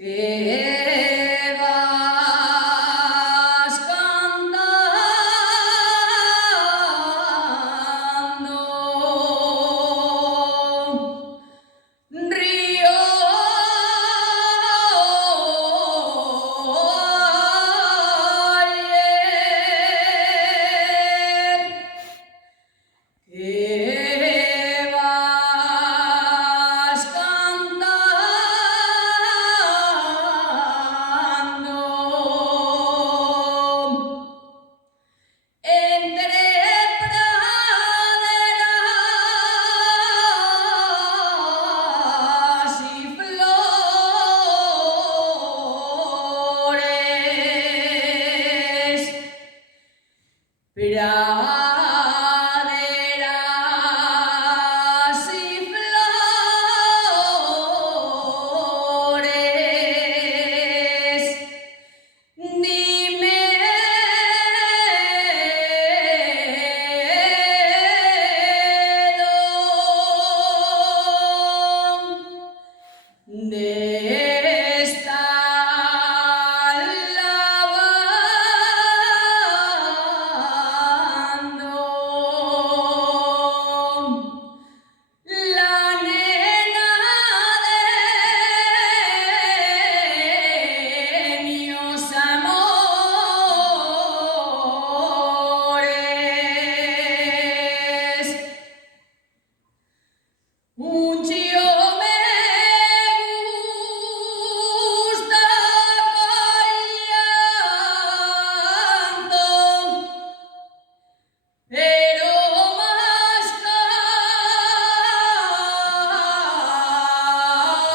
que vas cantando, río que vas cantando entre praderas y flores, praderas y flores. Dímelo de esta lavando la nena de mis amores. Un chío me gusta callando, pero más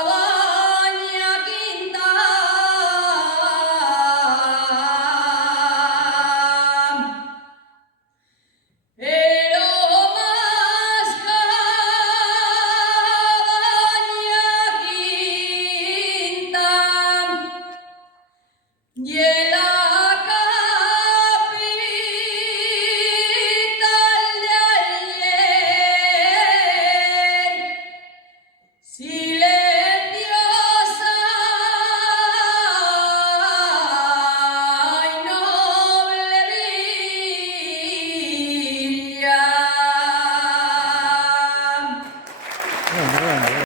cabaña quinta, pero más cabaña quinta.